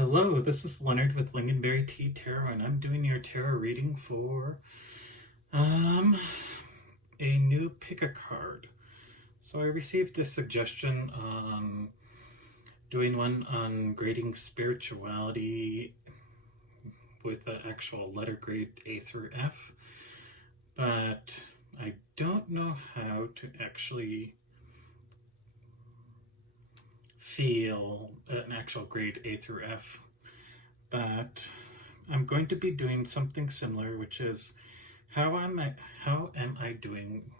Hello, this is Leonard with Lingonberry Tea Tarot, and I'm doing your tarot reading for a new pick a card. So I received this suggestion on doing one on grading spirituality with the actual letter grade A through F, but I don't know how to actually feel an actual grade A through F, but I'm going to be doing something similar, which is how am I doing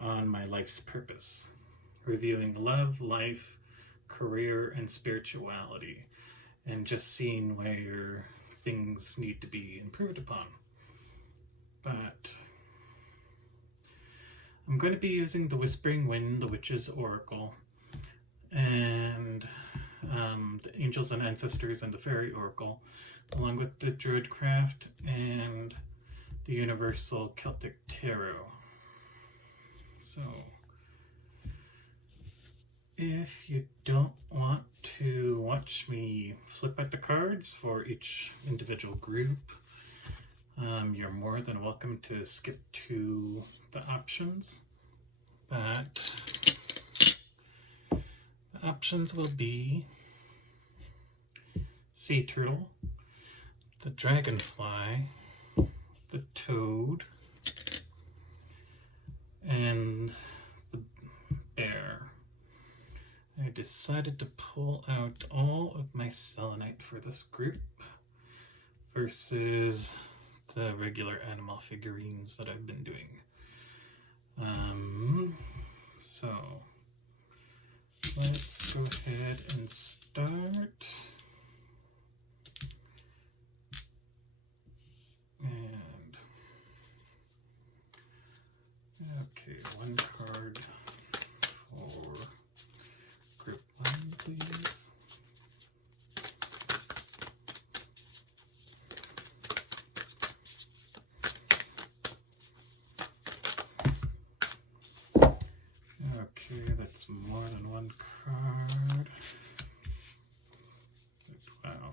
on my life's purpose, reviewing love, life, career, and spirituality, and just seeing where things need to be improved upon. But I'm going to be using the Whispering Wind, the Witch's Oracle, and the Angels and Ancestors and the Fairy Oracle, along with the Druid Craft and the Universal Celtic Tarot. So, if you don't want to watch me flip out the cards for each individual group, you're more than welcome to skip to the options, but the options will be Sea Turtle, the Dragonfly, the Toad, and the Bear. I decided to pull out all of my selenite for this group versus the regular animal figurines that I've been doing. So let's go ahead and start. And okay, one card for group 1, please. Okay, that's more than one card. Wow.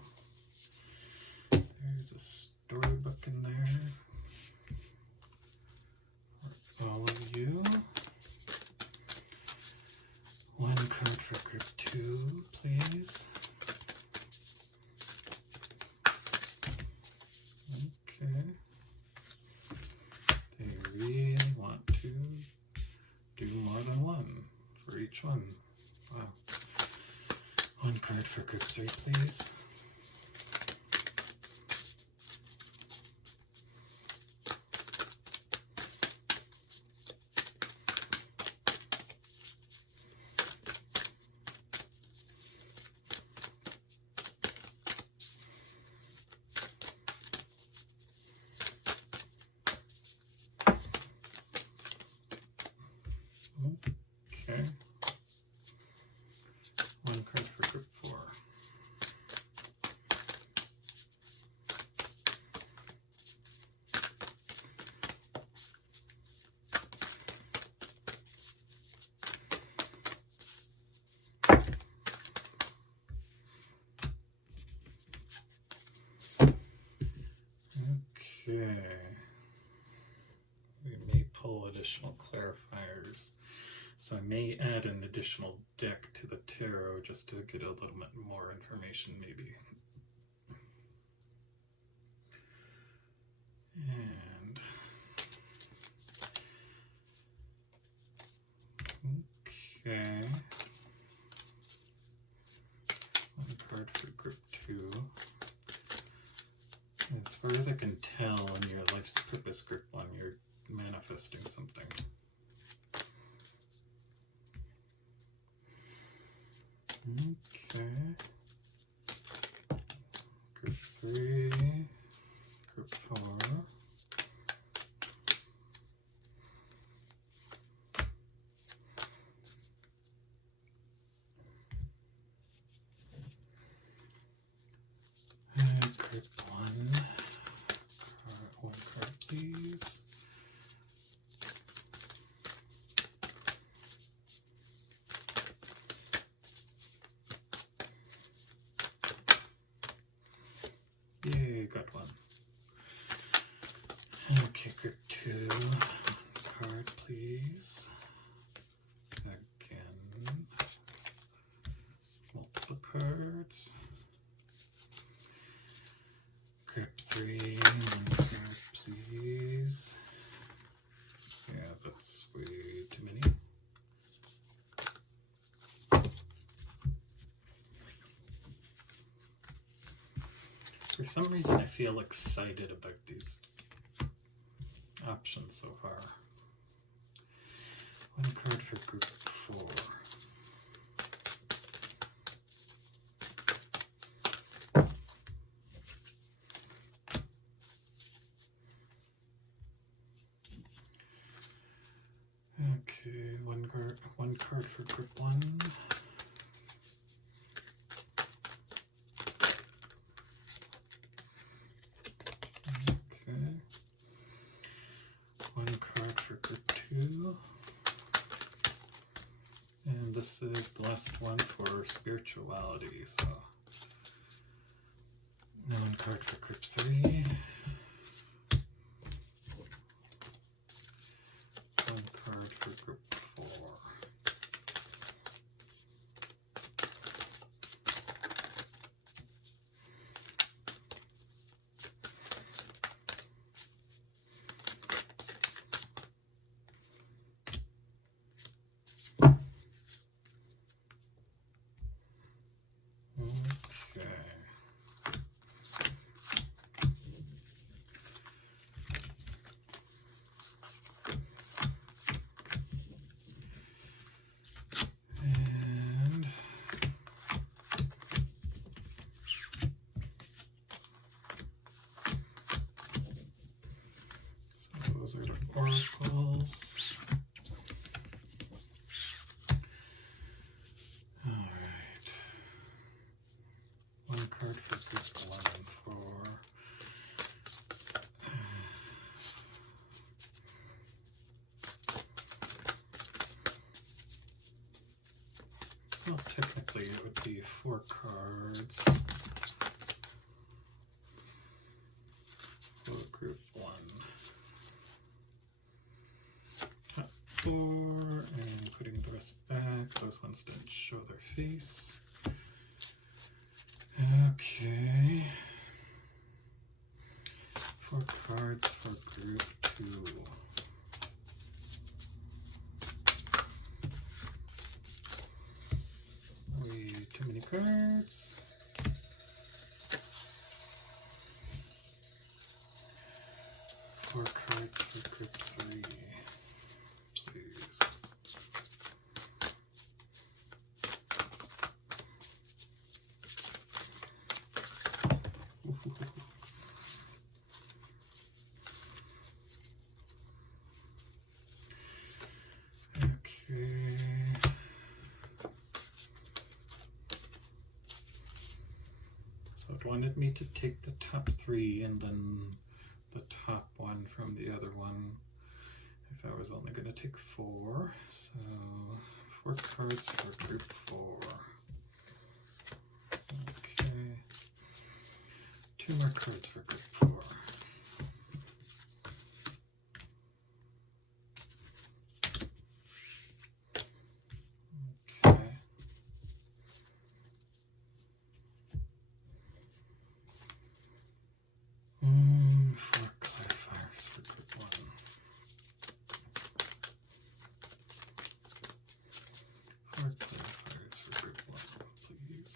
There's a storybook in there for all of you. One card for group 2, please. Okay. They really want to do more than one for each one. Wow. One card for group 3, please. Okay. One card for group 4. Okay. We may pull additional clarifiers. So I may add an additional deck to the tarot just to get a little bit more information, maybe. And okay, one card for group 2. As far as I can tell, in your life's purpose group 1, you're manifesting something. Okay. Group 3, group 4. And group 1. One card, please. Okay, group 2. Card, please. Again. Multiple cards. Group 3. 1 card, please. Yeah, that's way too many. For some reason, I feel excited about these options so far. 1 card for group 4. Okay, one card for group 1. Okay. 1 card for group 2. And this is the last one for spirituality, so 1 card for group 3. 1 card for group 4. Those are the oracles. Alright. 1 card for group 1 and 4. Well, technically it would be 4 cards for group 1. 4, and putting the rest back. Those ones didn't show their face. Okay. 4 cards for group 2. Way too many cards. 4 cards for group 3. Please. Okay. So it wanted me to take the top 3 and then the top 1 from the other one. If I was only going to take 4, so 4 cards for group 4. Okay. 2 more cards for group 4. Okay. 4 clarifiers for group 1. 4 clarifiers for group 1, please.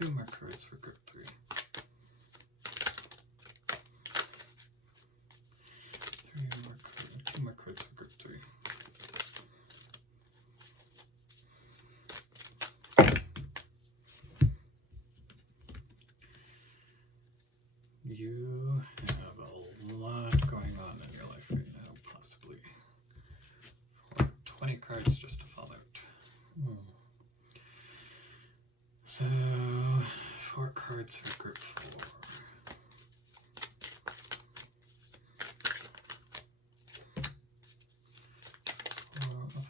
2 more cards for group 3. 2 more cards for group 3. You have a lot going on in your life right now, possibly. 20 cards just to fall out. So, 4 cards for group 4.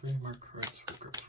3 more cards for group 4.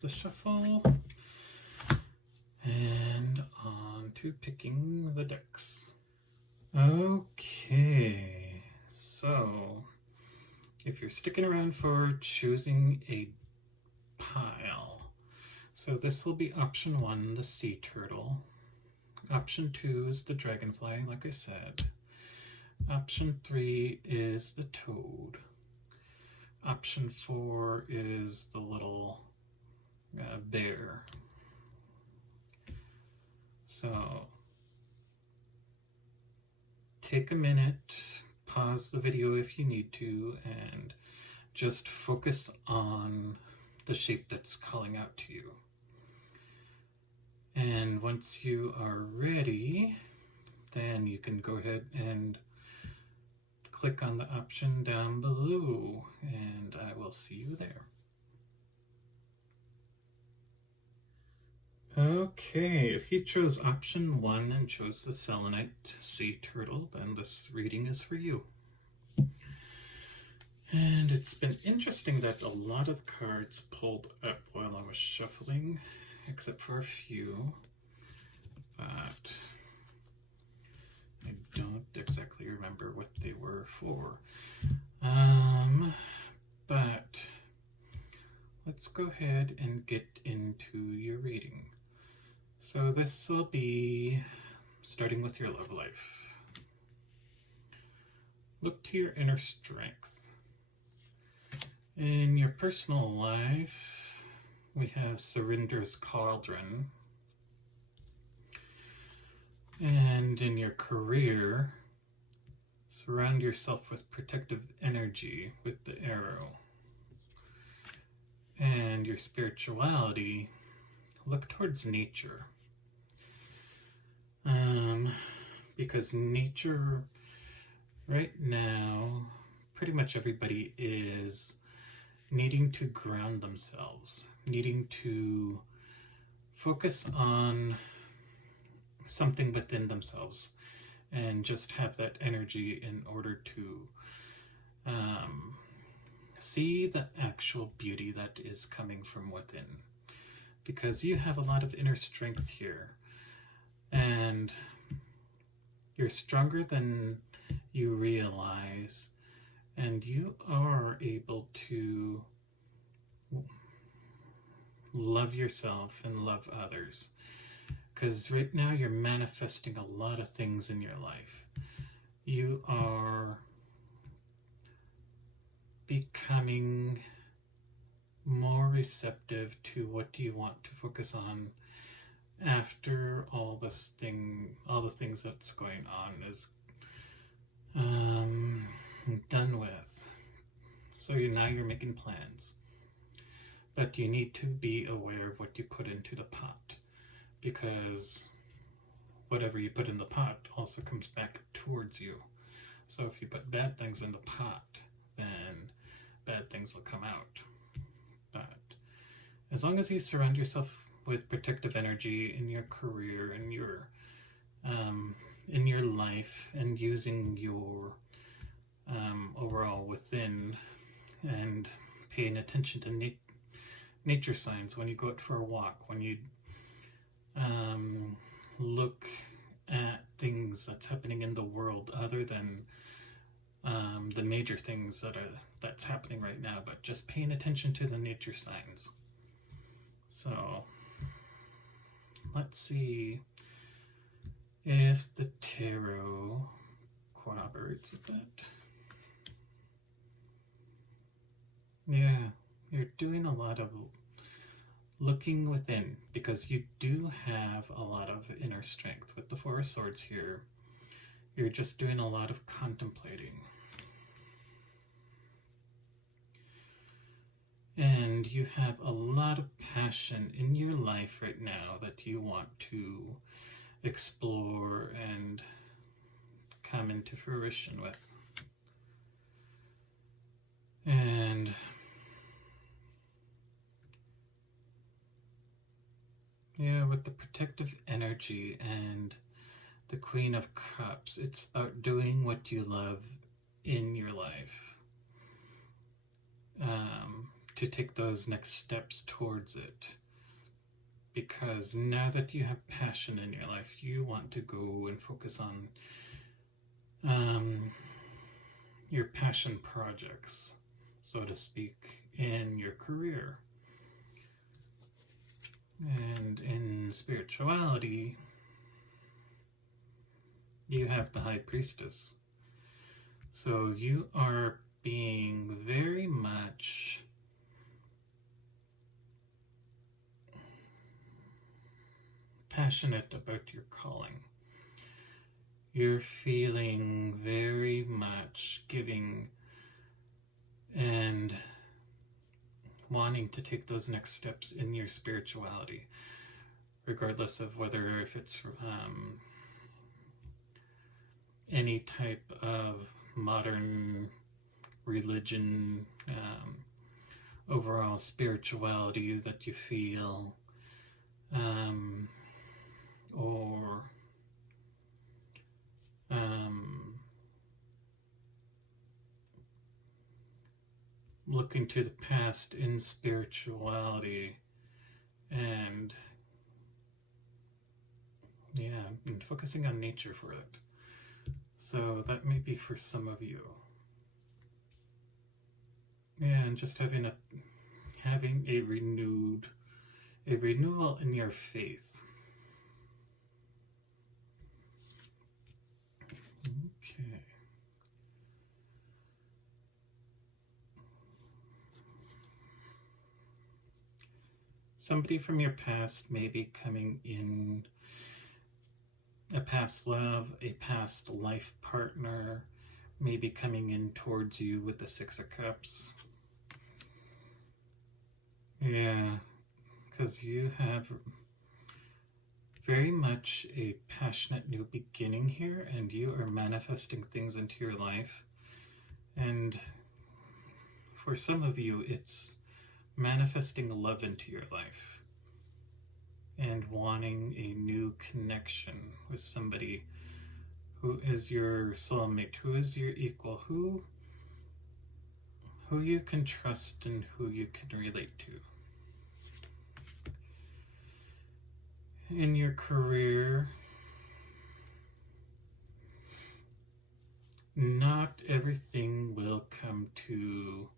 The shuffle, and on to picking the decks. Okay, so if you're sticking around for choosing a pile, so this will be option 1, the sea turtle. Option 2 is the dragonfly, like I said. Option 3 is the toad. Option 4 is the little bear. So take a minute, pause the video if you need to, and just focus on the shape that's calling out to you. And once you are ready, then you can go ahead and click on the option down below, and I will see you there. Okay, if you chose option 1 and chose the selenite sea turtle, then this reading is for you. And it's been interesting that a lot of cards pulled up while I was shuffling, except for a few, but I don't exactly remember what they were for. But let's go ahead and get into your reading. So this will be starting with your love life. Look to your inner strength. In your personal life, we have Surrender's Cauldron. And in your career, surround yourself with protective energy with the arrow. And your spirituality, look towards nature. Because nature right now, pretty much everybody is needing to ground themselves, needing to focus on something within themselves and just have that energy in order to see the actual beauty that is coming from within. Because you have a lot of inner strength here, and you're stronger than you realize, and you are able to love yourself and love others. Because right now you're manifesting a lot of things in your life. You are becoming more receptive to what do you want to focus on after all the things that's going on is done with. So now you're making plans, but you need to be aware of what you put into the pot, because whatever you put in the pot also comes back towards you. So if you put bad things in the pot, then bad things will come out. But as long as you surround yourself with protective energy in your career, in your life, and using your overall within, and paying attention to nature signs when you go out for a walk, when you look at things that's happening in the world other than the major things that's happening right now, but just paying attention to the nature signs. So let's see if the tarot corroborates with that. Yeah, you're doing a lot of looking within, because you do have a lot of inner strength. With the Four of Swords here, you're just doing a lot of contemplating. And you have a lot of passion in your life right now that you want to explore and come into fruition with. And yeah, with the protective energy and the Queen of Cups, it's about doing what you love in your life. To take those next steps towards it. Because now that you have passion in your life, you want to go and focus on your passion projects, so to speak, in your career. And in spirituality, you have the High Priestess. So you are being very much passionate about your calling. You're feeling very much giving and wanting to take those next steps in your spirituality, regardless of whether if it's any type of modern religion, overall spirituality that you feel, or looking to the past in spirituality, and and focusing on nature for it. So that may be for some of you. Yeah, and just having a renewal in your faith. Okay. Somebody from your past may be coming in, a past love, a past life partner may be coming in towards you with the Six of Cups. Yeah, because you have very much a passionate new beginning here, and you are manifesting things into your life. And for some of you, it's manifesting love into your life and wanting a new connection with somebody who is your soulmate, who is your equal, who you can trust and who you can relate to. In your career, not everything will come to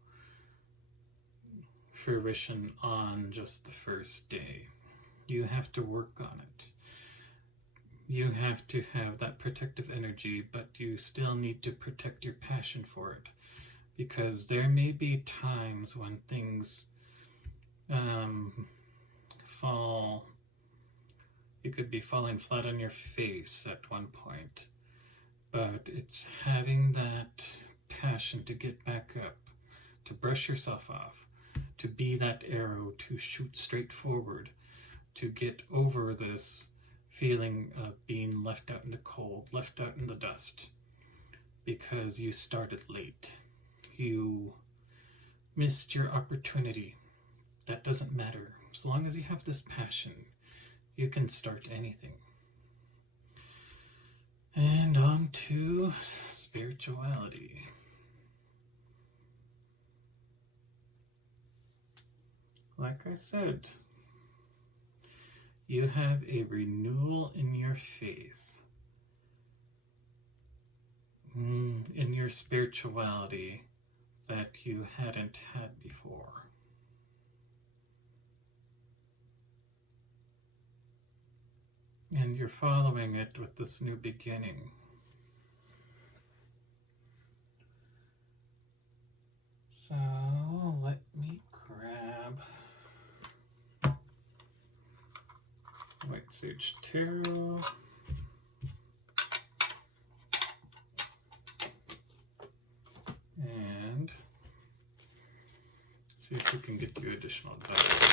fruition on just the first day. You have to work on it. You have to have that protective energy, but you still need to protect your passion for it, because there may be times when things fall. You could be falling flat on your face at one point, but it's having that passion to get back up, to brush yourself off, to be that arrow, to shoot straight forward, to get over this feeling of being left out in the cold, left out in the dust, because you started late. You missed your opportunity. That doesn't matter. As long as you have this passion, you can start anything. And on to spirituality. like I said, you have a renewal in your faith, in your spirituality that you hadn't had before. And you're following it with this new beginning. So let me grab White Sage Tarot. And see if we can get you additional dice.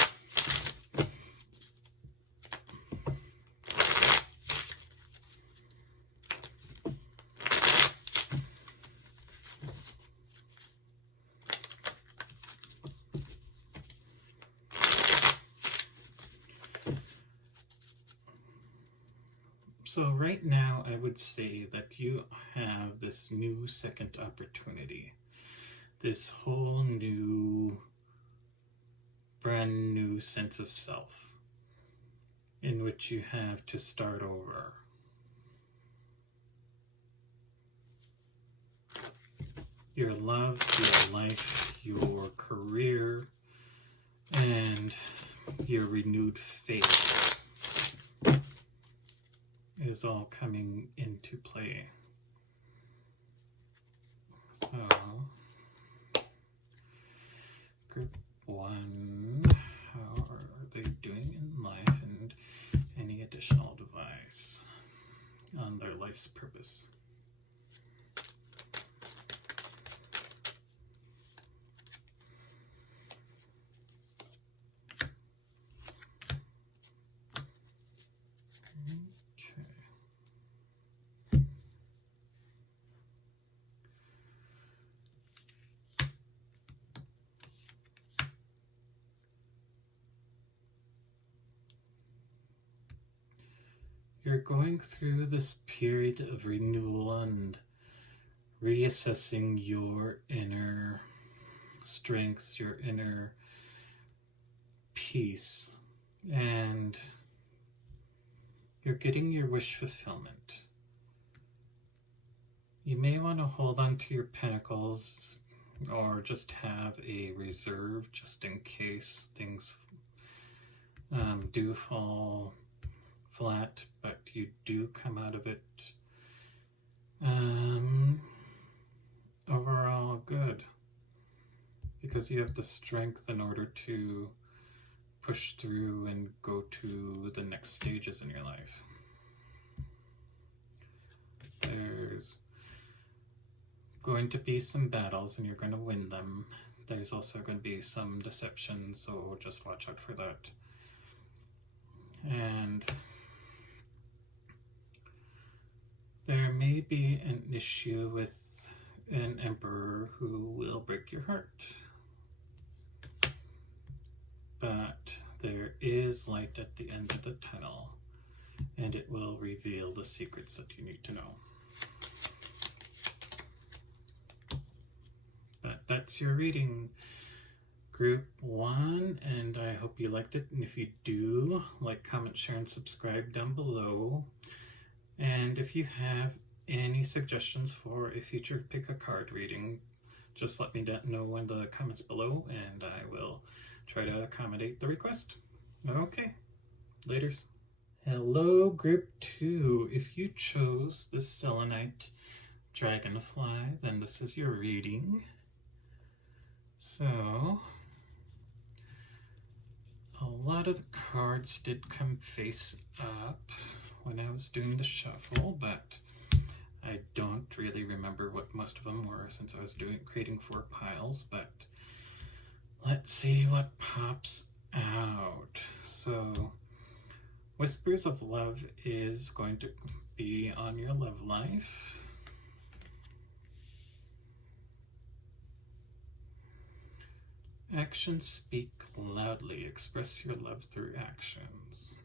So right now, I would say that you have this new second opportunity, this whole new, brand new sense of self in which you have to start over. Your love, your life, your career, and your renewed faith is all coming into play. So, group 1, how are they doing in life, and any additional advice on their life's purpose? You're going through this period of renewal and reassessing your inner strengths, your inner peace, and you're getting your wish fulfillment. You may want to hold on to your pentacles or just have a reserve just in case things do fall flat, but you do come out of it overall good, because you have the strength in order to push through and go to the next stages in your life. There's going to be some battles and you're going to win them. There's also going to be some deception, so just watch out for that. And there may be an issue with an emperor who will break your heart. But there is light at the end of the tunnel, and it will reveal the secrets that you need to know. But that's your reading, Group 1, and I hope you liked it. And if you do, like, comment, share, and subscribe down below. And if you have any suggestions for a future pick a card reading, just let me know in the comments below, and I will try to accommodate the request. Okay, laters. Hello, Group 2. If you chose the Selenite Dragonfly, then this is your reading. So, a lot of the cards did come face up when I was doing the shuffle, but I don't really remember what most of them were since I was creating 4 piles, but let's see what pops out. So, Whispers of Love is going to be on your love life. Actions speak loudly. Express your love through actions.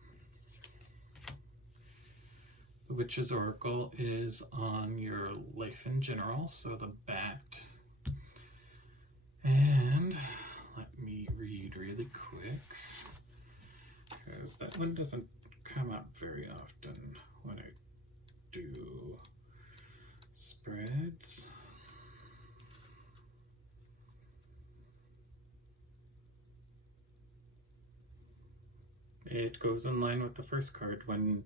The Witch's Oracle is on your life in general, so the bat. And let me read really quick. because that one doesn't come up very often when I do spreads. It goes in line with the first card. When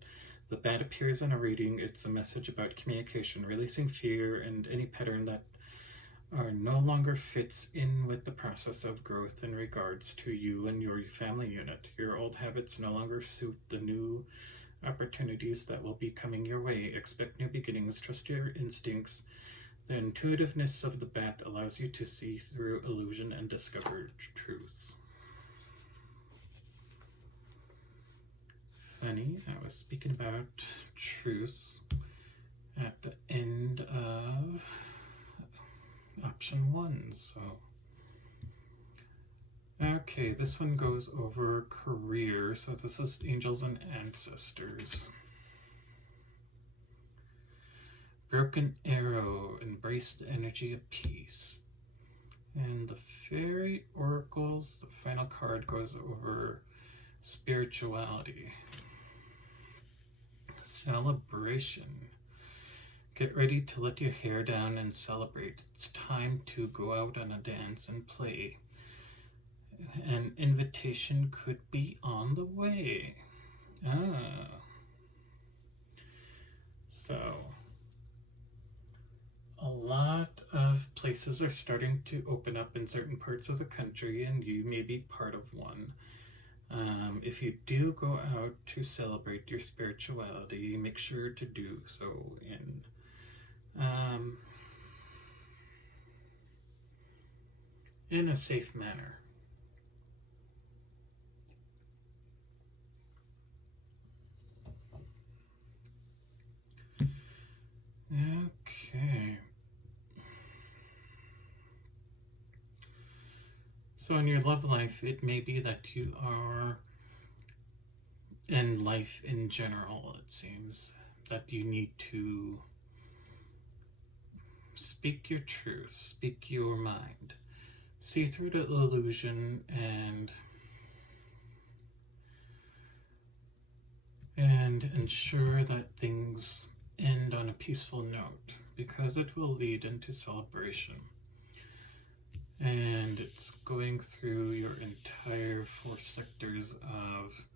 the bat appears in a reading, it's a message about communication, releasing fear and any pattern that no longer fits in with the process of growth in regards to you and your family unit. Your old habits no longer suit the new opportunities that will be coming your way. Expect new beginnings, trust your instincts. The intuitiveness of the bat allows you to see through illusion and discover truths. Funny, I was speaking about truths at the end of option 1, so. Okay, this one goes over career, so this is angels and ancestors. Broken arrow, embrace the energy of peace. And the fairy oracles, the final card goes over spirituality. Celebration. Get ready to let your hair down and celebrate. It's time to go out on a dance and play. An invitation could be on the way. So, a lot of places are starting to open up in certain parts of the country, and you may be part of one. If you do go out to celebrate your spirituality, make sure to do so in a safe manner. Okay. So in your love life, it may be that you are, in life in general, it seems, that you need to speak your truth, speak your mind, see through the illusion, and ensure that things end on a peaceful note, because it will lead into celebration. And it's going through your entire 4 sectors of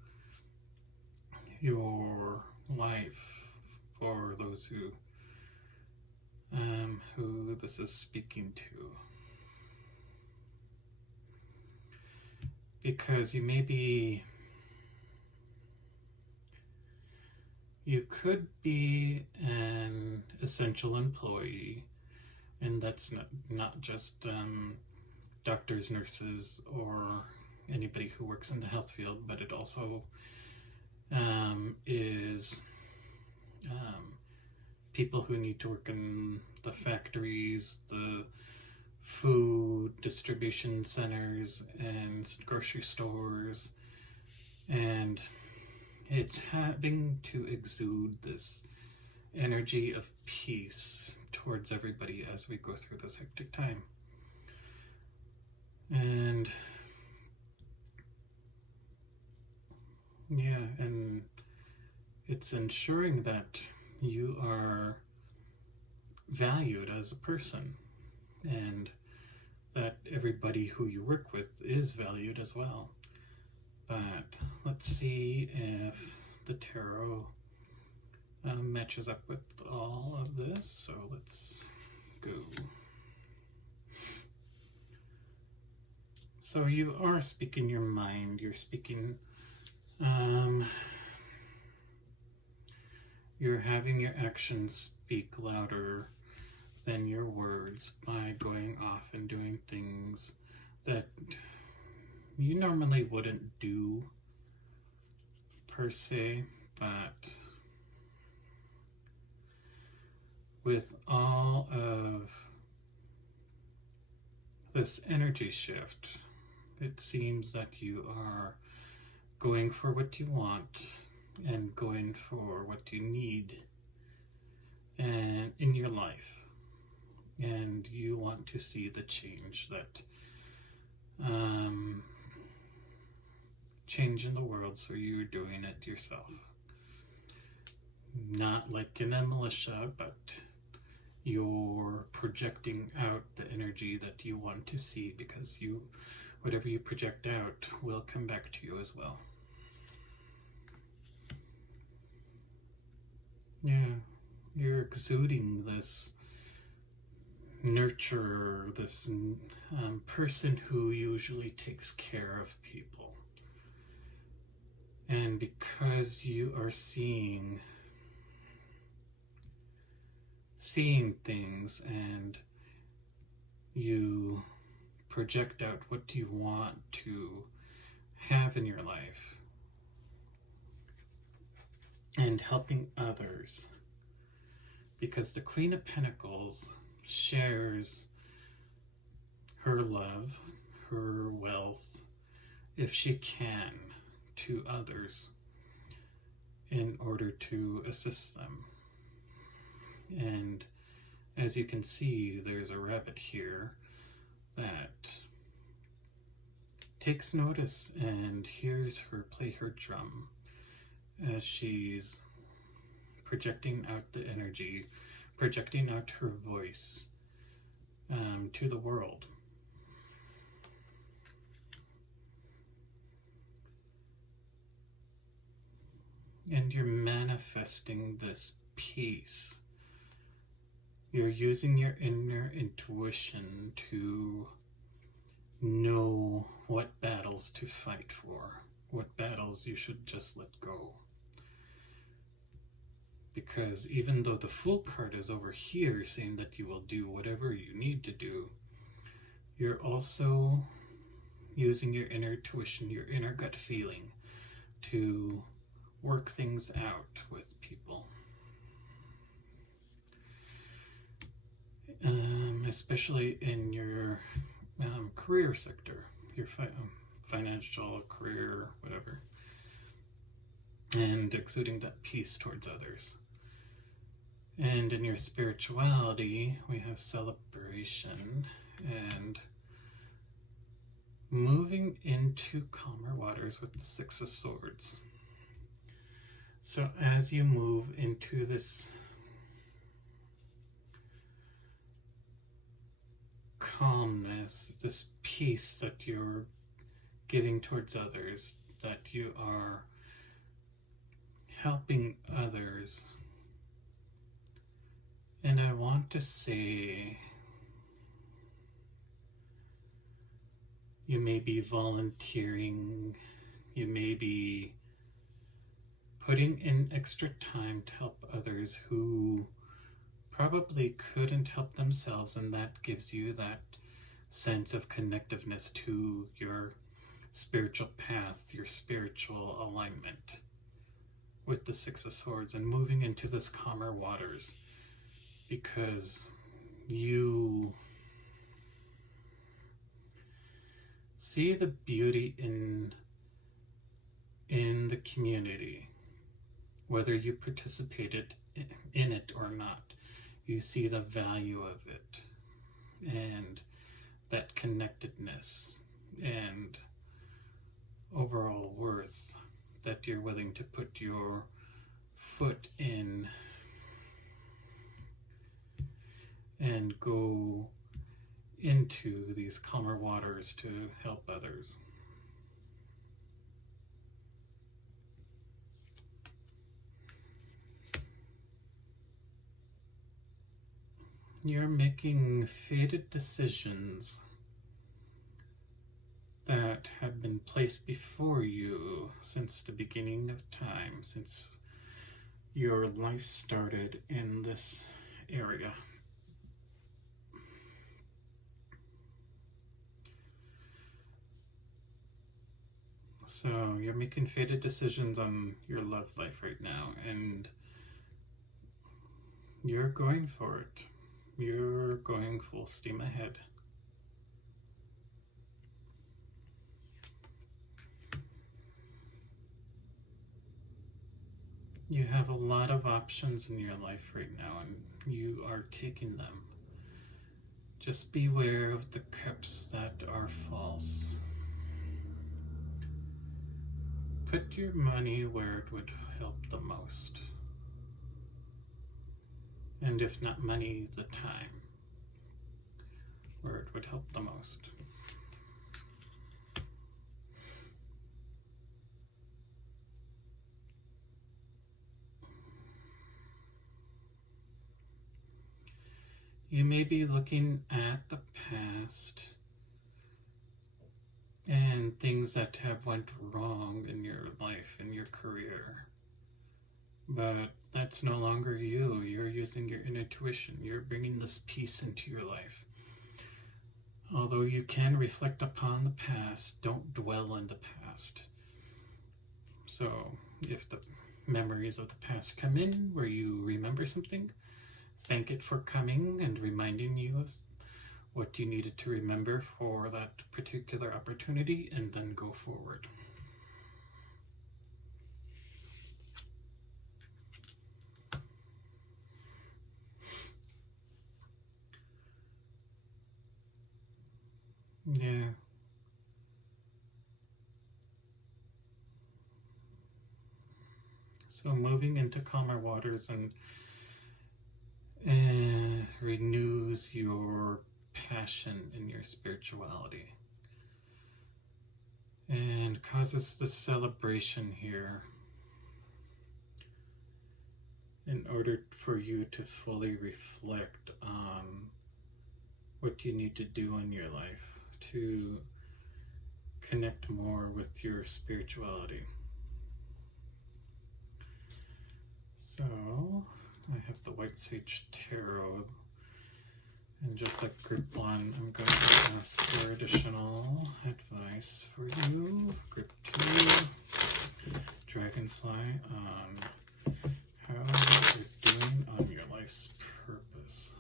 your life for those who this is speaking to. Because you could be an essential employee, and that's not just doctors, nurses, or anybody who works in the health field, but it also is people who need to work in the factories, the food distribution centers, and grocery stores, and it's having to exude this energy of peace towards everybody as we go through this hectic time. And yeah, and it's ensuring that you are valued as a person, and that everybody who you work with is valued as well. But let's see if the tarot matches up with all of this. So let's go. So you are speaking your mind. You're speaking, you're having your actions speak louder than your words by going off and doing things that you normally wouldn't do per se, but with all of this energy shift, it seems that you are going for what you want and going for what you need and in your life, and you want to see the change that change in the world, so you're doing it yourself. Not like in a militia, but you're projecting out the energy that you want to see, because whatever you project out will come back to you as well. Yeah, you're exuding this nurturer, this person who usually takes care of people. And because you are seeing things, and you project out what you want to have in your life, and helping others, because the Queen of Pentacles shares her love, her wealth, if she can, to others in order to assist them. And as you can see, there's a rabbit here that takes notice and hears her play her drum as she's projecting out the energy, projecting out her voice to the world. And you're manifesting this peace. You're using your inner intuition to know what battles to fight for, what battles you should just let go. Because even though the Fool card is over here saying that you will do whatever you need to do, you're also using your inner intuition, your inner gut feeling, to work things out with people. Especially in your career sector, your financial, career, whatever. And exuding that peace towards others. And in your spirituality, we have celebration and moving into calmer waters with the Six of Swords. So as you move into this calmness, this peace that you're giving towards others, that you are helping others. And I want to say, you may be volunteering, you may be putting in extra time to help others who probably couldn't help themselves, and that gives you that sense of connectiveness to your spiritual path, your spiritual alignment with the Six of Swords, and moving into this calmer waters, because you see the beauty in the community, whether you participated in it or not. You see the value of it, and that connectedness and overall worth that you're willing to put your foot in and go into these calmer waters to help others. You're making fated decisions that have been placed before you since the beginning of time, since your life started in this area. So you're making fated decisions on your love life right now, and you're going for it. You're going full steam ahead. You have a lot of options in your life right now, and you are taking them. Just beware of the cups that are false. put your money where it would help the most. And if not money, the time, where it would help the most. You may be looking at the past and things that have went wrong in your life, in your career. But that's no longer you. You're using your intuition. You're bringing this peace into your life. Although you can reflect upon the past, don't dwell in the past. So if the memories of the past come in where you remember something, thank it for coming and reminding you what you needed to remember for that particular opportunity, and then go forward. Yeah. So moving into calmer waters and renews your passion in your spirituality and causes the celebration here in order for you to fully reflect on what you need to do in your life to connect more with your spirituality. So I have the White Sage Tarot, and just like Group 1, I'm going to ask for additional advice for you. Group 2, Dragonfly, on how you're doing on your life's purpose.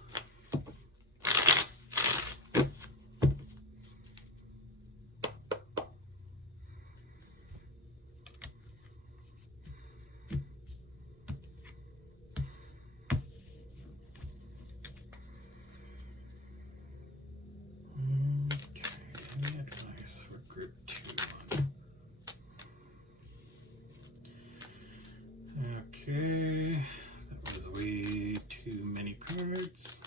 Okay, that was way too many cards.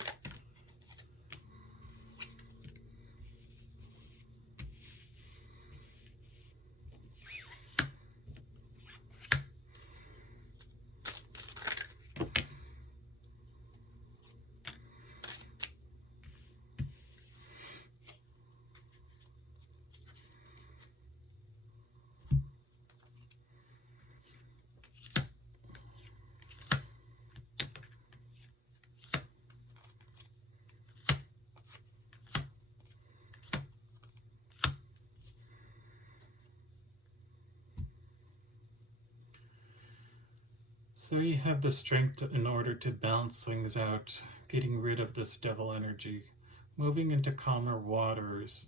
So you have the strength in order to balance things out, getting rid of this devil energy, moving into calmer waters,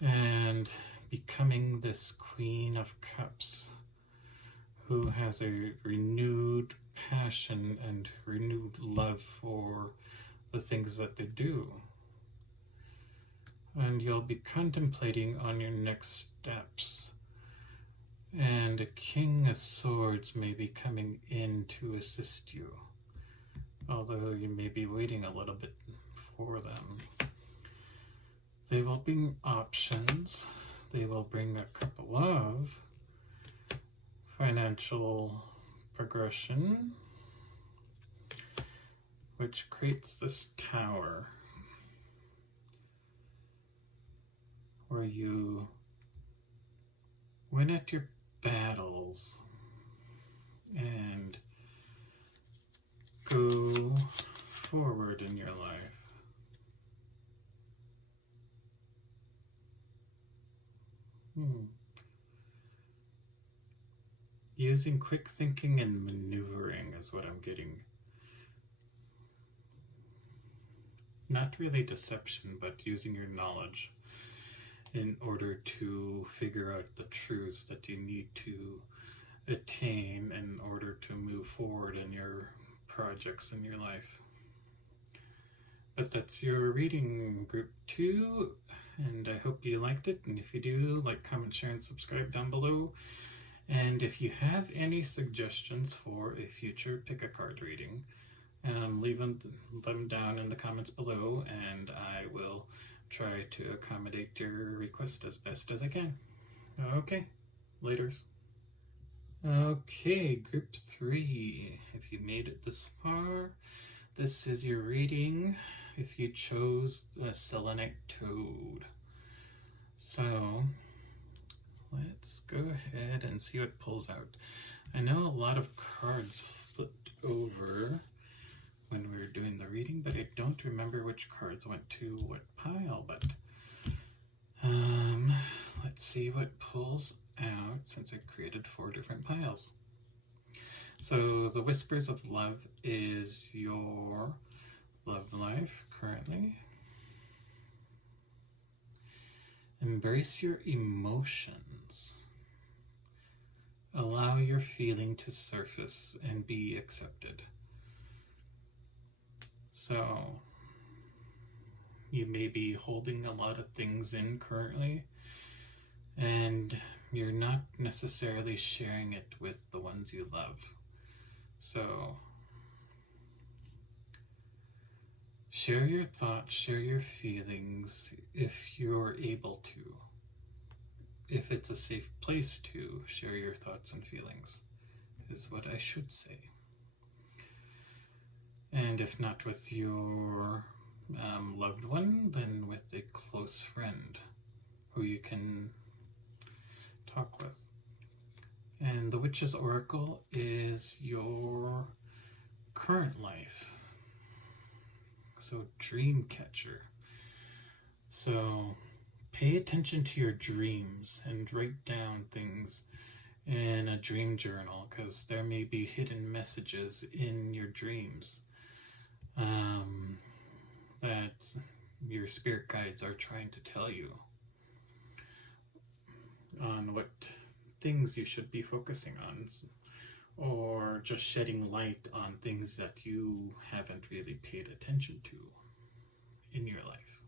and becoming this Queen of Cups, who has a renewed passion and renewed love for the things that they do. And you'll be contemplating on your next steps. And a King of Swords may be coming in to assist you, although you may be waiting a little bit for them. They will bring options. They will bring a couple of financial progression, which creates this tower where you win at your battles and go forward in your life. Using quick thinking and maneuvering is what I'm getting. Not really deception, but using your knowledge in order to figure out the truths that you need to attain in order to move forward in your projects in your life. But that's your reading, Group 2, and I hope you liked it. And if you do, like, comment, share, and subscribe down below. And if you have any suggestions for a future pick-a-card reading, leave them down in the comments below, and I will try to accommodate your request as best as I can. Okay, laters. Okay, group 3. If you made it this far, this is your reading if you chose the selenite toad. So let's go ahead and see what pulls out. I know a lot of cards flipped over when we were doing the reading, but I don't remember which cards went to what pile, but let's see what pulls out since I created 4 different piles. So the Whispers of Love is your love life currently. Embrace your emotions. Allow your feeling to surface and be accepted. So you may be holding a lot of things in currently, and you're not necessarily sharing it with the ones you love. So share your thoughts, share your feelings if you're able to. If it's a safe place to share your thoughts and feelings, is what I should say. And if not with your loved one, then with a close friend who you can talk with. And the Witch's Oracle is your current life. So dream catcher. So pay attention to your dreams and write down things in a dream journal, because there may be hidden messages in your dreams that your spirit guides are trying to tell you on what things you should be focusing on, or just shedding light on things that you haven't really paid attention to in your life.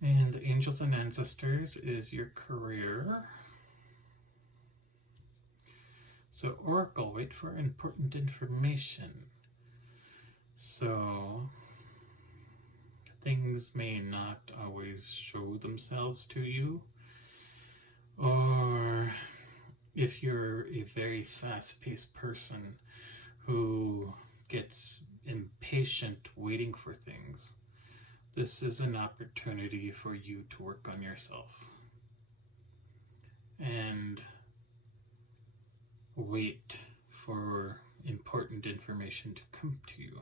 And the Angels and Ancestors is your career. So Oracle, wait for important information. So things may not always show themselves to you, or if you're a very fast-paced person who gets impatient waiting for things, this is an opportunity for you to work on yourself and wait for important information to come to you.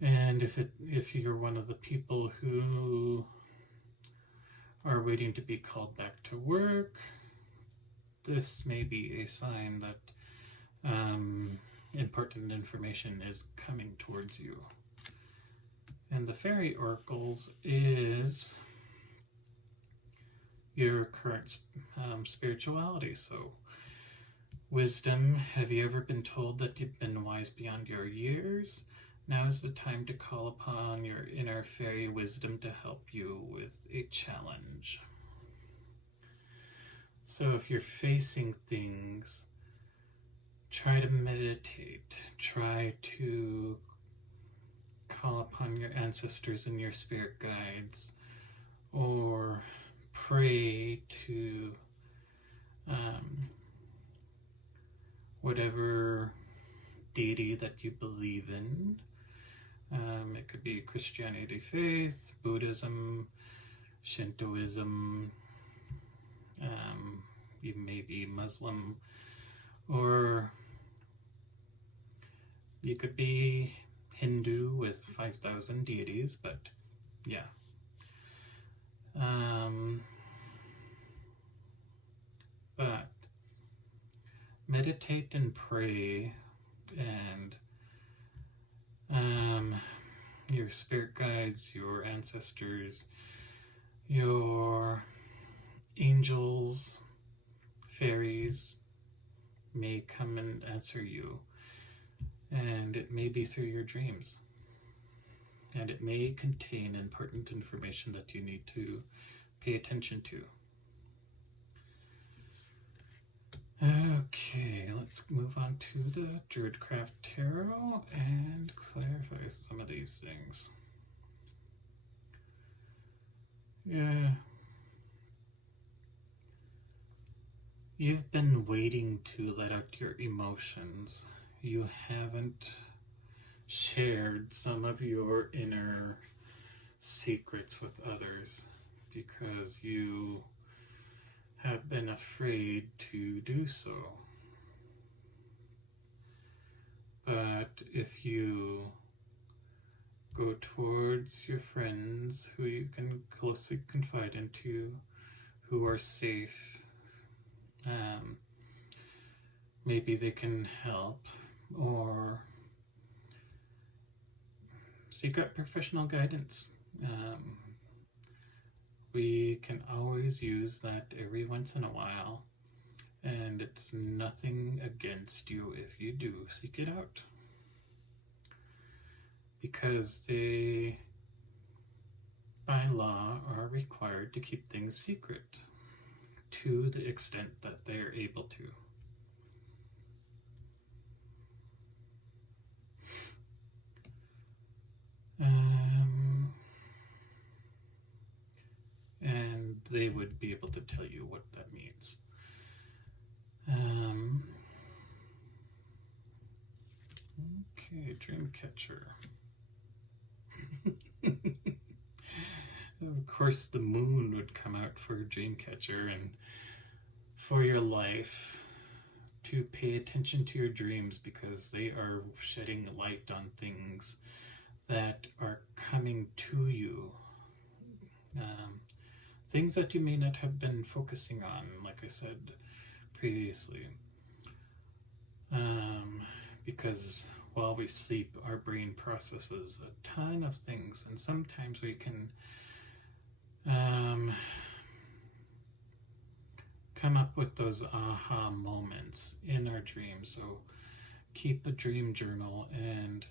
And if you're one of the people who are waiting to be called back to work, this may be a sign that important information is coming towards you. And the Fairy Oracles is your current spirituality. So wisdom, have you ever been told that you've been wise beyond your years? Now is the time to call upon your inner fairy wisdom to help you with a challenge. So if you're facing things, try to meditate, try to call upon your ancestors and your spirit guides, or pray to whatever deity that you believe in. It could be Christianity faith, Buddhism, Shintoism, you may be Muslim, or you could be Hindu with 5,000 deities, but yeah. But meditate and pray, and your spirit guides, your ancestors, your angels, fairies may come and answer you, and it may be through your dreams, and it may contain important information that you need to pay attention to. Okay, let's move on to the Druidcraft Tarot and clarify some of these things. Yeah. You've been waiting to let out your emotions. You haven't shared some of your inner secrets with others because you have been afraid to do so. But if you go towards your friends who you can closely confide into, who are safe, maybe they can help, or seek out professional guidance. We can always use that every once in a while, and it's nothing against you if you do seek it out. Because they, by law, are required to keep things secret to the extent that they are able to. And they would be able to tell you what that means. Okay, Dreamcatcher. Of course, the moon would come out for Dreamcatcher, and for your life to pay attention to your dreams because they are shedding light on things that are coming to you. Things that you may not have been focusing on, like I said previously. Because while we sleep, our brain processes a ton of things, and sometimes we can come up with those aha moments in our dreams. So keep a dream journal, and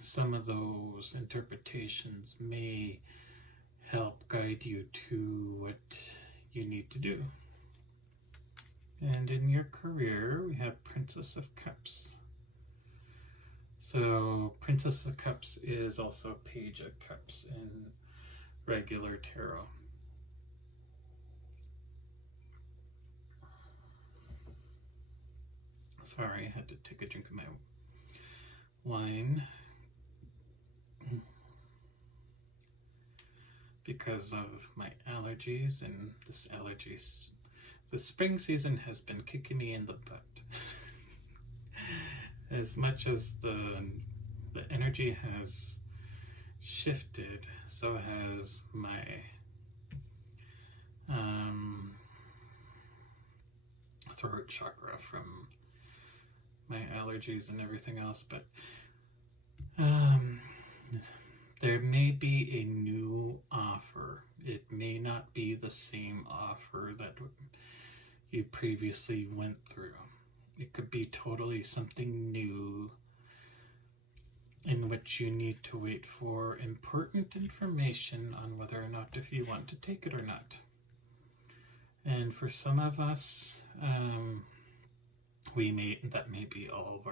some of those interpretations may help guide you to what you need to do. And in your career, we have Princess of Cups. So Princess of Cups is also Page of Cups in regular tarot. Sorry, I had to take a drink of my wine because of my allergies, and the spring season has been kicking me in the butt. As much as the energy has shifted, so has my throat chakra from my allergies and everything else. But there may be a new offer. It may not be the same offer that you previously went through. It could be totally something new in which you need to wait for important information on whether or not if you want to take it or not. And for some of us, that may be all of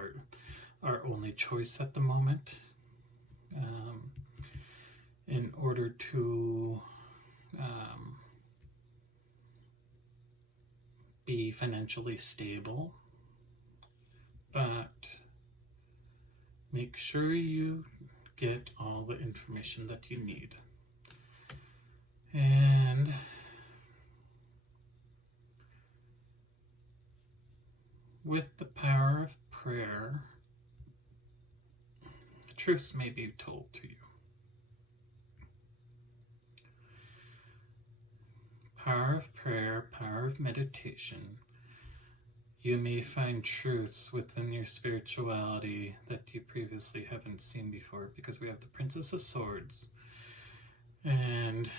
our only choice at the moment. In order to be financially stable, but make sure you get all the information that you need. And with the power of prayer, truths may be told to you. Power of prayer, power of meditation. You may find truths within your spirituality that you previously haven't seen before, because we have the Princess of Swords. And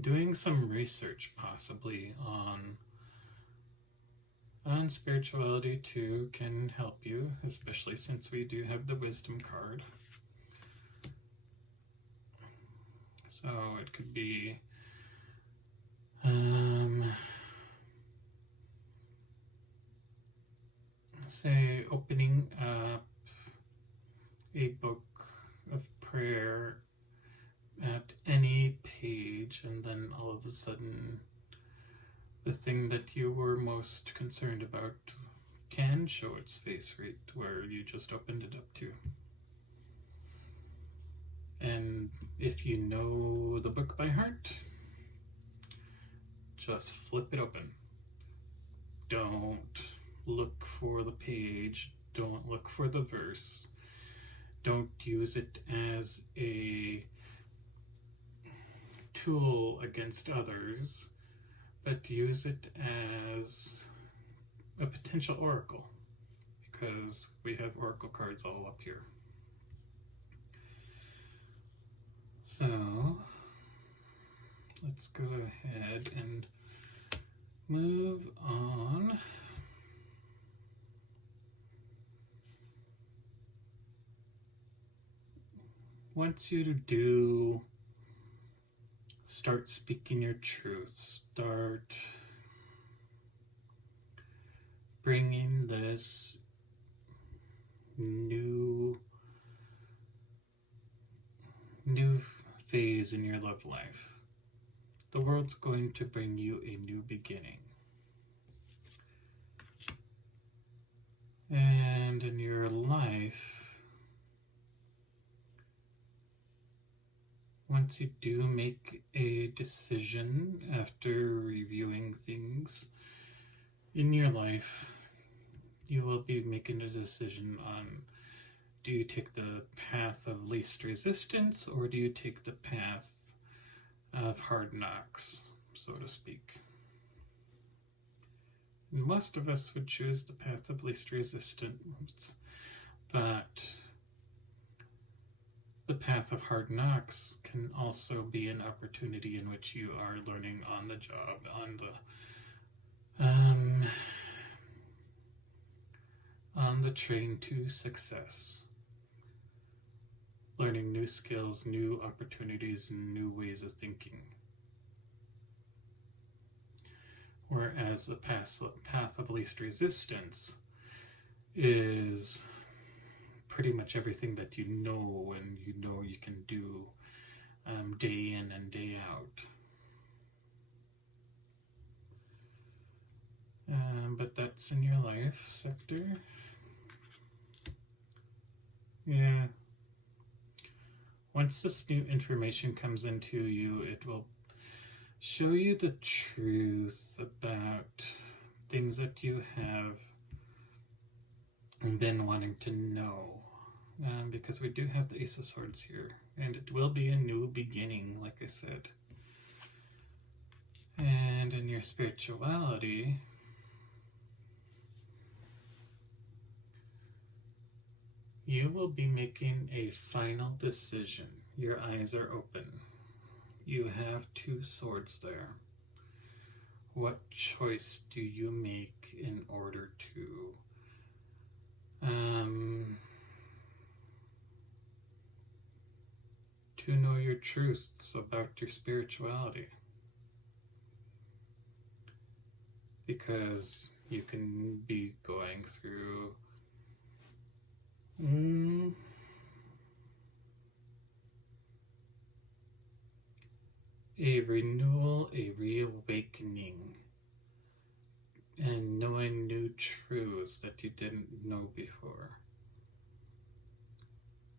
doing some research possibly on spirituality too can help you, especially since we do have the Wisdom card. So it could be say opening up a book of prayer at any page, and then all of a sudden the thing that you were most concerned about can show its face right where you just opened it up to. And if you know the book by heart, just flip it open. Don't look for the page, don't look for the verse, don't use it as a tool against others, but use it as a potential oracle, because we have oracle cards all up here. So let's go ahead and move on. Once you do start speaking your truth, start bringing this new phase in your love life, the world's going to bring you a new beginning. And in your life, once you do make a decision after reviewing things in your life, you will be making a decision on, do you take the path of least resistance, or do you take the path of hard knocks, so to speak? And most of us would choose the path of least resistance, but the path of hard knocks can also be an opportunity in which you are learning on the job, on the train to success. Learning new skills, new opportunities, and new ways of thinking. Whereas the path of least resistance is pretty much everything that you know and you know you can do day in and day out. But that's in your life sector. Yeah. Once this new information comes into you, it will show you the truth about things that you have been wanting to know. Because we do have the Ace of Swords here, and it will be a new beginning, like I said. And in your spirituality, you will be making a final decision. Your eyes are open. You have two swords there. What choice do you make in order to know your truths about your spirituality? Because you can be going through a renewal, a reawakening, and knowing new truths that you didn't know before.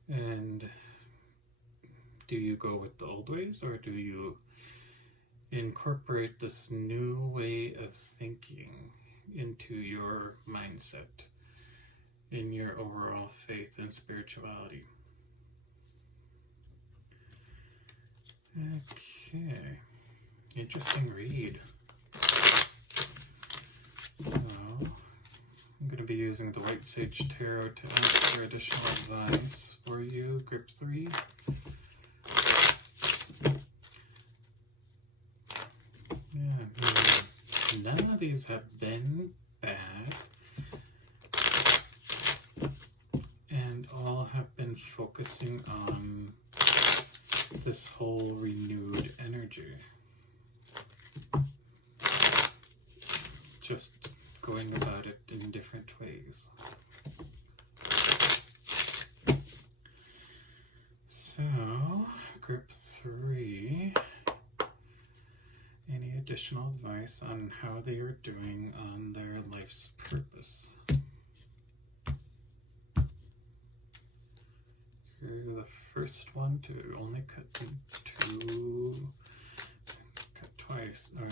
And do you go with the old ways, or do you incorporate this new way of thinking into your mindset, in your overall faith and spirituality? Okay, interesting read. So, I'm going to be using the White Sage Tarot to ask for additional advice for you, Grip 3. Yeah, none of these have been bad, and all have been focusing on this whole renewed energy. Just going about it in different ways. Group 3 any additional advice on how they are doing on their life's purpose. You're the first one to only cut twice, or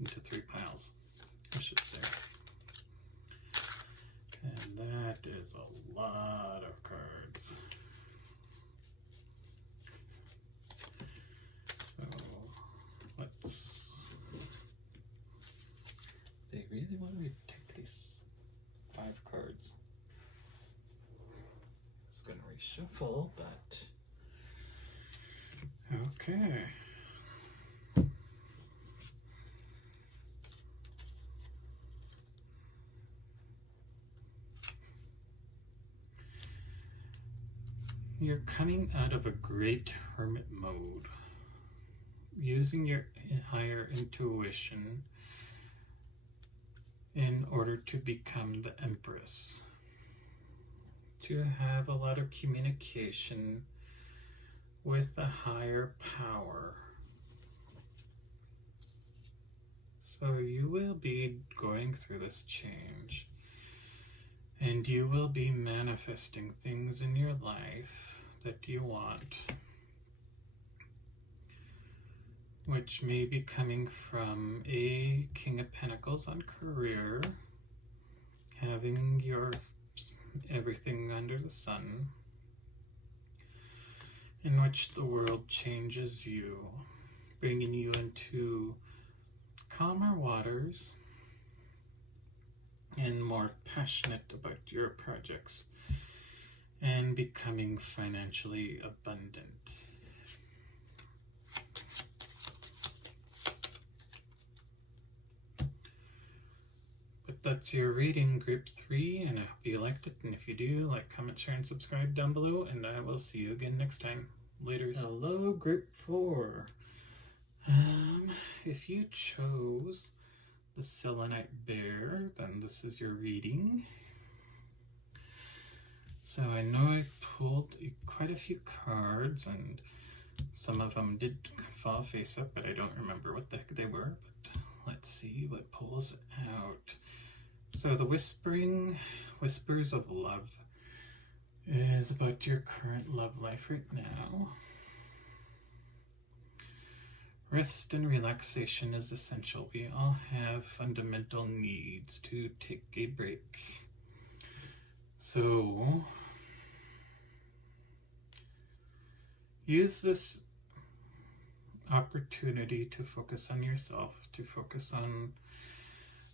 into 3 piles, I should say. And that is a lot of cards. So let's. They really want me to take these 5 cards. Just gonna reshuffle, but okay. You're coming out of a great hermit mode, using your higher intuition in order to become the Empress, to have a lot of communication with a higher power. So you will be going through this change. And you will be manifesting things in your life that you want, which may be coming from a King of Pentacles on career, having your everything under the sun, in which the world changes you, bringing you into calmer waters, and more passionate about your projects, and becoming financially abundant. But that's your reading, Group 3, and I hope you liked it, and if you do, like, comment, share, and subscribe down below, and I will see you again next time. Laters. Hello, Group 4. If you chose the Selenite Bear, then this is your reading. So I know I pulled quite a few cards, and some of them did fall face up, but I don't remember what the heck they were. But let's see what pulls out. So the Whispers of Love is about your current love life right now. Rest and relaxation is essential. We all have fundamental needs to take a break. So, use this opportunity to focus on yourself, to focus on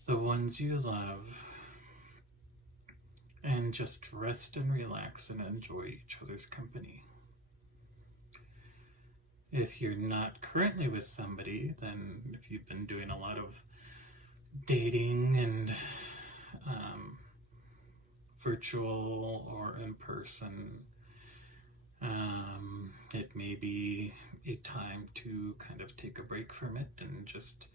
the ones you love, and just rest and relax and enjoy each other's company. If you're not currently with somebody, then if you've been doing a lot of dating and virtual or in person, it may be a time to kind of take a break from it and just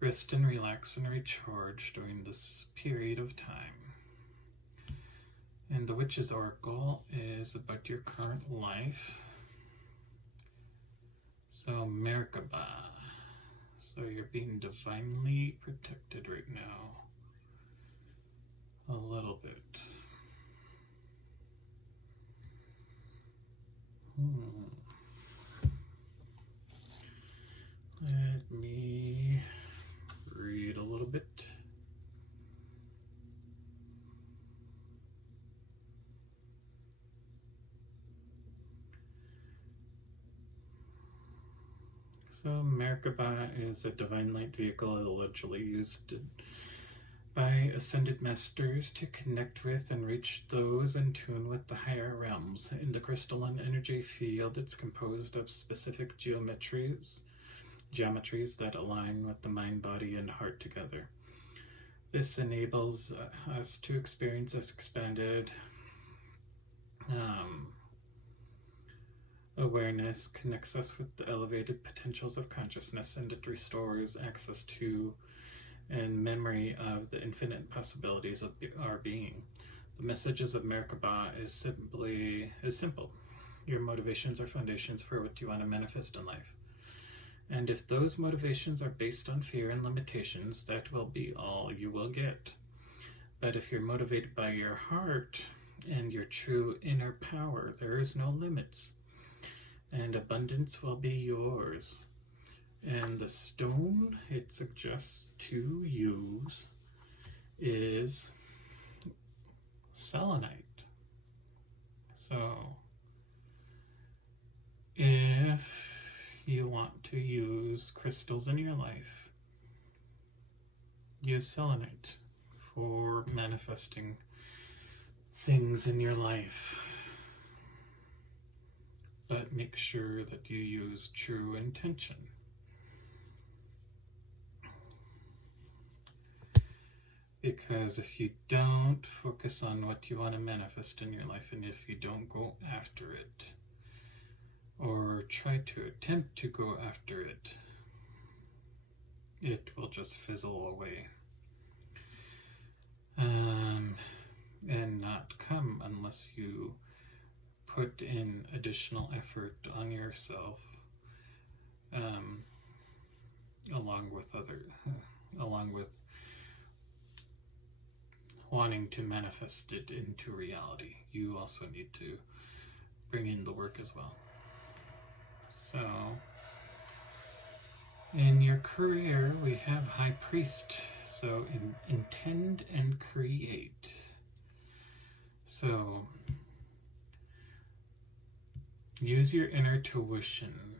rest and relax and recharge during this period of time. And the Witch's Oracle is about your current life. So, Merkaba. So you're being divinely protected right now. A little bit. Let me read a little bit. So Merkaba is a divine light vehicle allegedly used by ascended masters to connect with and reach those in tune with the higher realms. In the crystalline energy field, it's composed of specific geometries that align with the mind, body, and heart together. This enables us to experience this expanded awareness, connects us with the elevated potentials of consciousness, and it restores access to and memory of the infinite possibilities of our being. The messages of Merkaba is simple. Your motivations are foundations for what you want to manifest in life. And if those motivations are based on fear and limitations, that will be all you will get. But if you're motivated by your heart and your true inner power, there is no limits. And abundance will be yours. And the stone it suggests to use is selenite. So, if you want to use crystals in your life, use selenite for manifesting things in your life. But make sure that you use true intention. Because if you don't focus on what you want to manifest in your life, and if you don't go after it, or try to attempt to go after it, it will just fizzle away. And not come unless you put in additional effort on yourself, along with wanting to manifest it into reality. You also need to bring in the work as well. So, in your career, we have High Priest. So, intend and create. So, use your inner tuition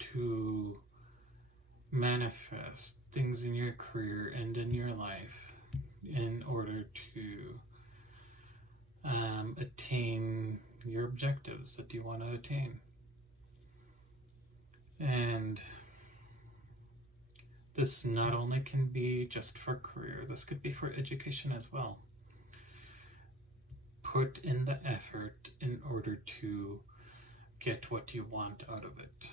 to manifest things in your career and in your life in order to attain your objectives that you want to attain. And this not only can be just for career, this could be for education as well. Put in the effort in order to get what you want out of it.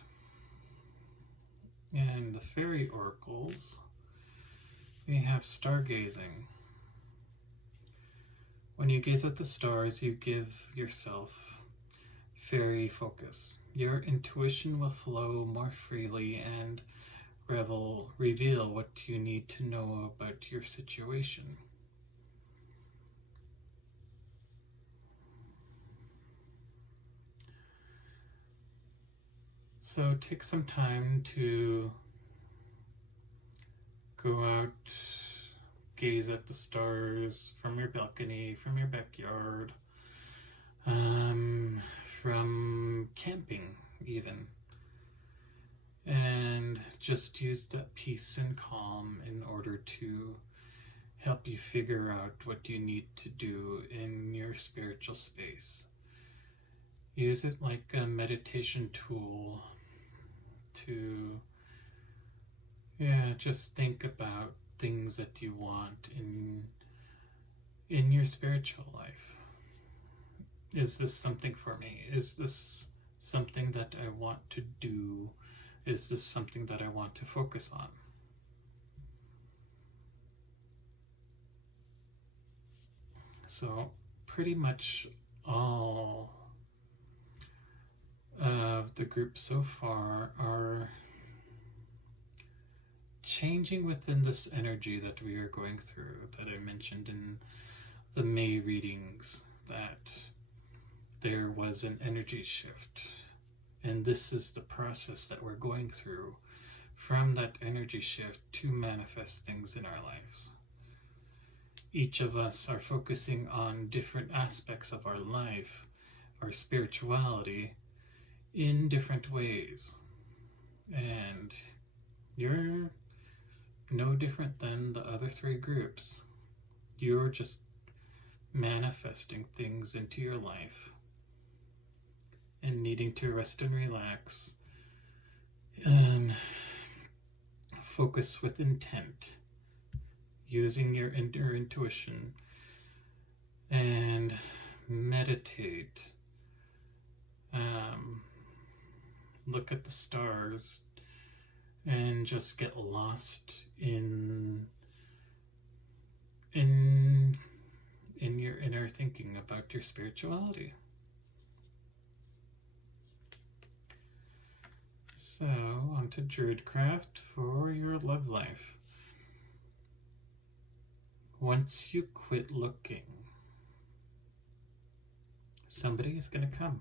And the fairy oracles, we have stargazing. When you gaze at the stars, you give yourself fairy focus. Your intuition will flow more freely and reveal what you need to know about your situation. So take some time to go out, gaze at the stars from your balcony, from your backyard, from camping even. And just use that peace and calm in order to help you figure out what you need to do in your spiritual space. Use it like a meditation tool to just think about things that you want in your spiritual life. Is this something for me? Is this something that I want to do? Is this something that I want to focus on? So pretty much all of the groups so far are changing within this energy that we are going through, that I mentioned in the May readings, that there was an energy shift. And this is the process that we're going through from that energy shift to manifest things in our lives. Each of us are focusing on different aspects of our life, our spirituality, in different ways. And you're no different than the other three groups. You're just manifesting things into your life and needing to rest and relax, focus with intent, using your inner intuition, and meditate. Look at the stars and just get lost in your inner thinking about your spirituality. So, on to Druidcraft for your love life. Once you quit looking, somebody is going to come.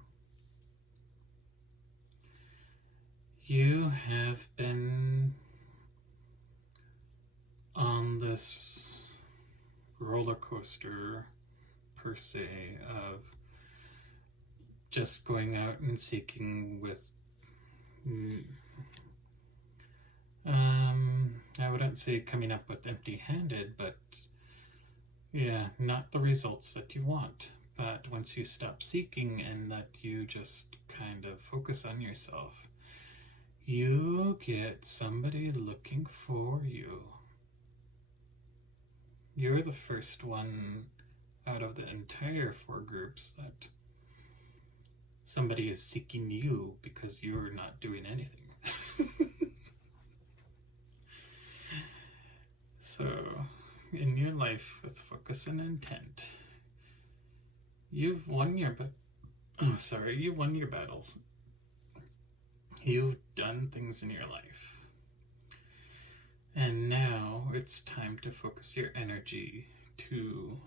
You have been on this roller coaster, per se, of just going out and seeking with, I wouldn't say coming up with empty-handed, but yeah, not the results that you want. But once you stop seeking and that you just kind of focus on yourself, you get somebody looking for you. You're the first one out of the entire 4 groups that somebody is seeking you because you're not doing anything. So, in your life with focus and intent, you've won your you won your battles. You've done things in your life. And now it's time to focus your energy to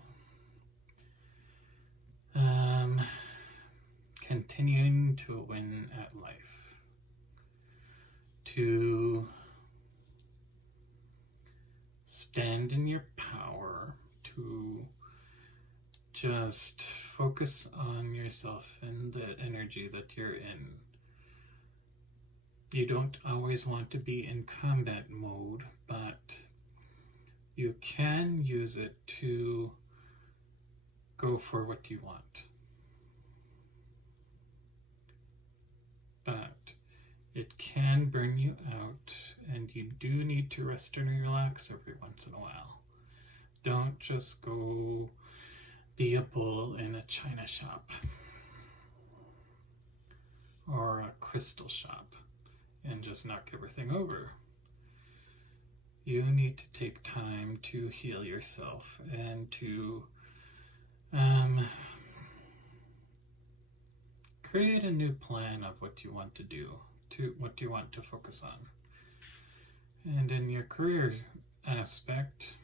continuing to win at life. To stand in your power, to just focus on yourself and the energy that you're in. You don't always want to be in combat mode, but you can use it to go for what you want. But it can burn you out, and you do need to rest and relax every once in a while. Don't just go be a bull in a china shop or a crystal shop and just knock everything over. You need to take time to heal yourself and to create a new plan of what you want to do, to what you want to focus on. And in your career aspect,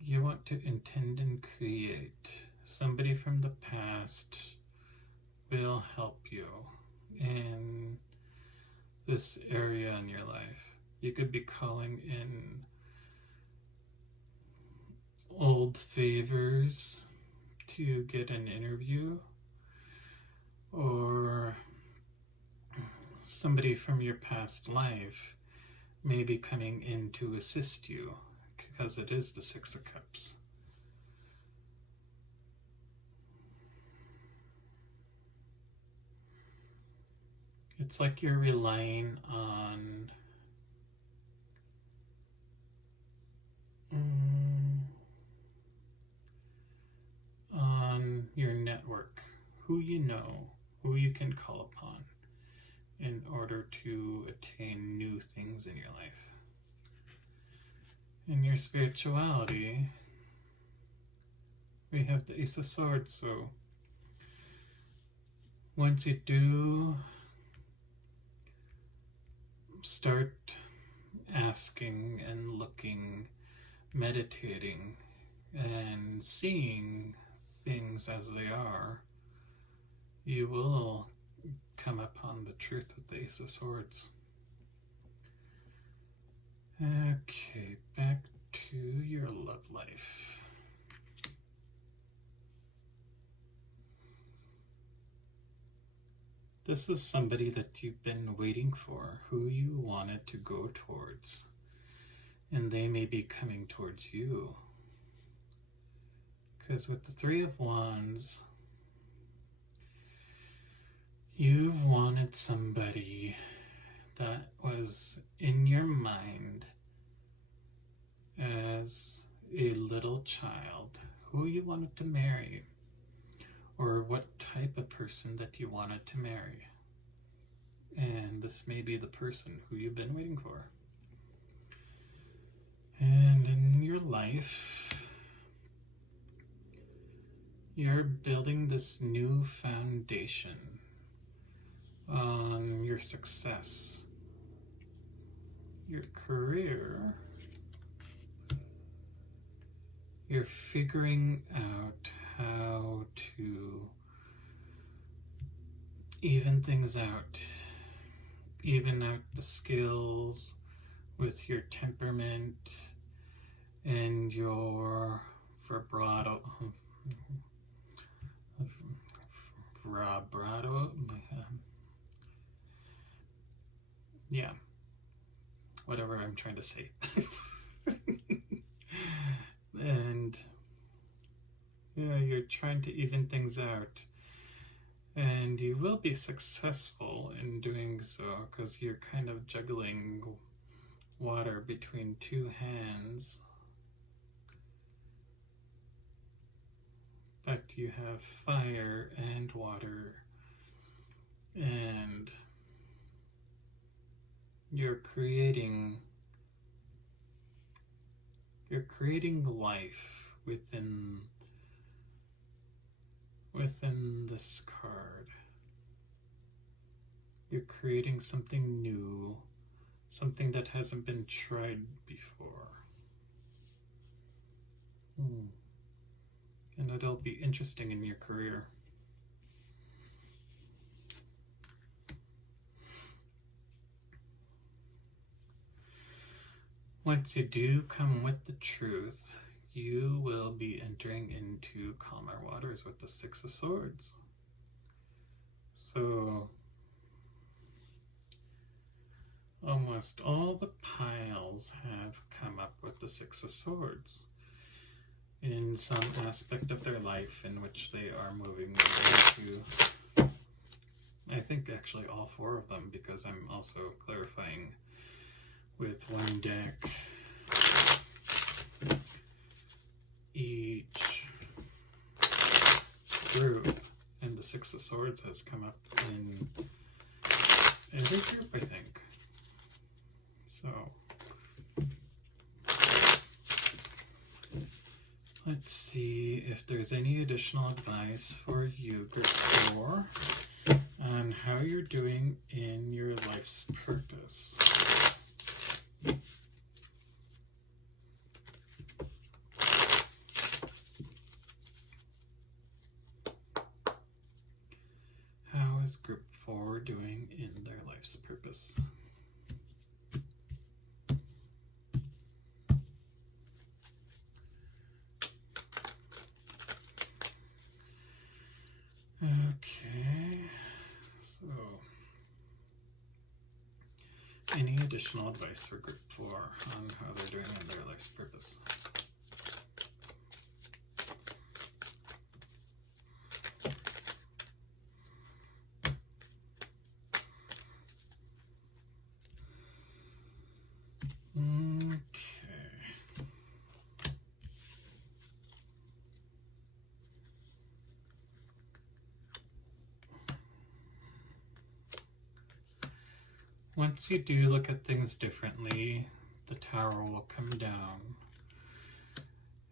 you want to intend and create. Somebody from the past will help you in this area in your life. You could be calling in old favors to get an interview, or somebody from your past life may be coming in to assist you, because it is the 6 of Cups. It's like you're relying on your network, who you know, who you can call upon in order to attain new things in your life. In your spirituality, we have the Ace of Swords, so once you do start asking and looking, meditating, and seeing things as they are, you will come upon the truth with the Ace of Swords. Okay, back to your love life. This is somebody that you've been waiting for, who you wanted to go towards, and they may be coming towards you. Because with the 3 of Wands, you've wanted somebody that was in your mind as a little child, who you wanted to marry, or what type of person that you wanted to marry. And this may be the person who you've been waiting for. And in your life, You're building this new foundation on your success, your career. You're figuring out how to even things out, even out the skills with your temperament and your vibrato. Yeah, whatever I'm trying to say. And yeah, you're trying to even things out, and you will be successful in doing so because you're kind of juggling water between two hands. But you have fire and water, and you're creating life within this card. You're creating something new, something that hasn't been tried before. And it'll be interesting in your career. Once you do come with the truth, you will be entering into calmer waters with the Six of Swords. So, almost all the piles have come up with the Six of Swords in some aspect of their life in which they are moving into. I think actually all four of them, because I'm also clarifying with one deck each group, and the Six of Swords has come up in every group, I think. So let's see if there's any additional advice for you, Group 4, on how you're doing in your life's purpose. How is Group 4 doing in their life's purpose? Okay, so any additional advice for Group 4 on how they're doing in their life's purpose? Once you do look at things differently, the tower will come down.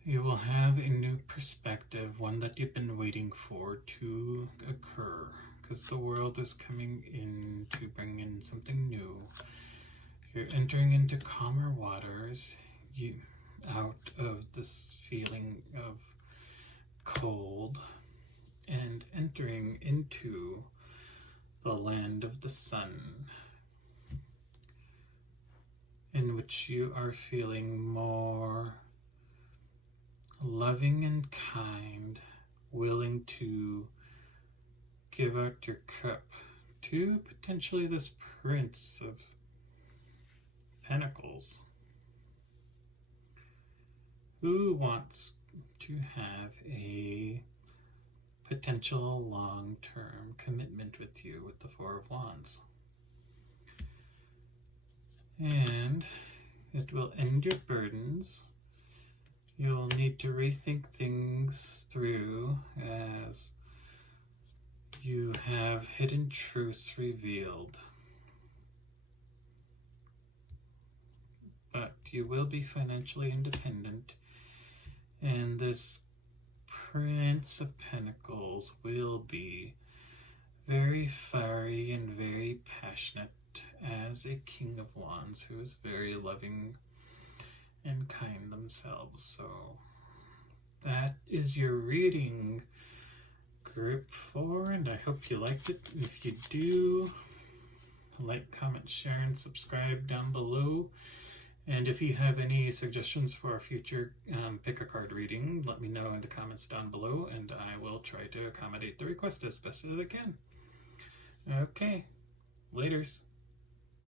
You will have a new perspective, one that you've been waiting for to occur, because the world is coming in to bring in something new. You're entering into calmer waters, out of this feeling of cold, and entering into the land of the sun, in which you are feeling more loving and kind, willing to give out your cup to potentially this Prince of Pentacles, who wants to have a potential long-term commitment with you with the Four of Wands. And it will end your burdens. You'll need to rethink things through as you have hidden truths revealed. But you will be financially independent, and this Prince of Pentacles will be very fiery and very passionate as a King of Wands who is very loving and kind themselves. So that is your reading, Group 4, and I hope you liked it. If you do, like, comment, share, and subscribe down below. And if you have any suggestions for a future pick a card reading, let me know in the comments down below, and I will try to accommodate the request as best as I can. Okay, laters.